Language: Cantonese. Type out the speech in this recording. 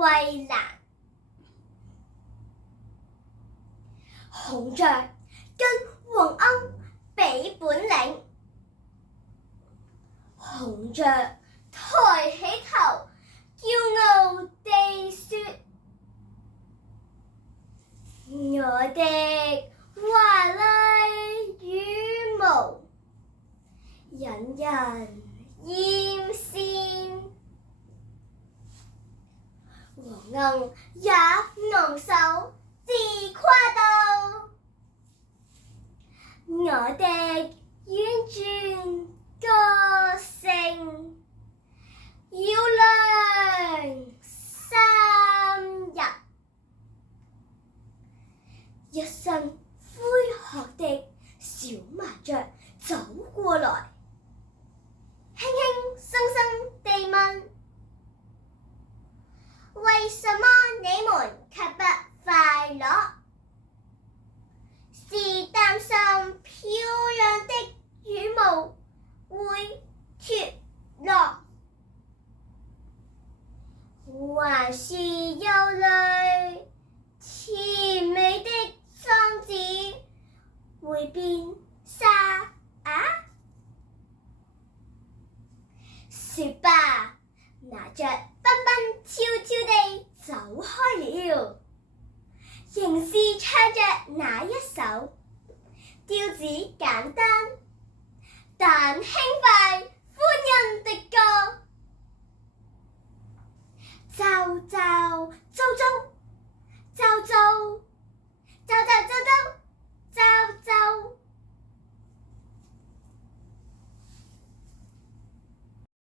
歸難。孔雀跟黃鷗比本領，孔雀抬起頭，驕傲地說：我的華麗羽毛引人艷羨。黃鶯也昂首自誇道：我的婉轉歌聲繞梁三日。一身灰褐的小麻雀走過來，輕輕聲聲地問：為什麼你們卻不快樂？是擔心漂亮的羽毛會脫落，還是憂慮甜美的莊子會變沙啞？說吧，麻雀蹦蹦跳跳地走開了，仍是唱着那一首調子簡單但輕快